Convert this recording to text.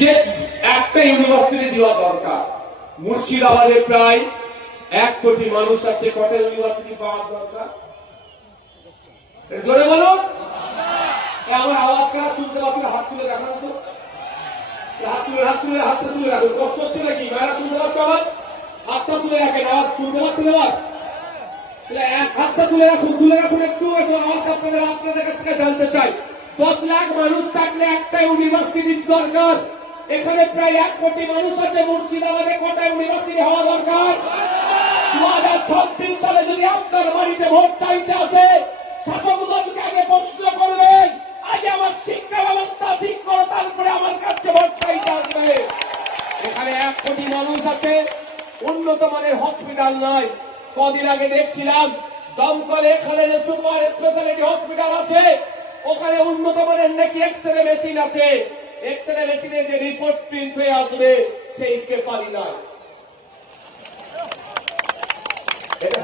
যে একটা ইউনিভার্সিটি দেওয়া দরকার। মুর্শিদাবাদে প্রায় 1 কোটি মানুষ আছে, কটা ইউনিভার্সিটি পাওয়ার দরকার? জোরে বলো। আমার আওয়াজ কারা শুনতে পাচ্ছি? হাত তুলে দেখান তো, হাতটা তুলে রাখুন। কষ্ট হচ্ছে নাকি? মেয়েরা শুনতে পাচ্ছ আবার? হাতটা তুলে রাখেন, আওয়াজ শুনতে পাচ্ছেন আবার? হাতটা তুলে রাখুন একটু। আওয়াজ আপনাদের কাছ থেকে জানতে চাই। 10 লাখ মানুষ থাকলে একটা ইউনিভার্সিটি দরকার। এখানে প্রায় 1 কোটি মানুষ আছে। মুর্শিদাবাদে কটা ইউনিভার্সিটি হওয়া দরকার? 2026 সালে যদি আপনার বাড়িতে ভোট চাইতে আসে, শাসক দলকে আগে প্রশ্ন করবেন, আগে আমার শিক্ষা ব্যবস্থা ঠিক করো, তারপরে আমার কাছে ভোট চাইতে আসবে। এখানে 1 কোটি মানুষ আছে, উন্নত মানের হসপিটাল নয়। কদিন আগে দেখছিলাম দমকলে এখানে যে সুপার স্পেশালিটি হসপিটাল আছে, ওখানে উন্নত মানের নাকি এক্সরে মেশিন আছে। এক্সরে মেশিনে যে রিপোর্ট প্রিন্ট হয়ে আসবে, সেই পেপারই নয়। এটা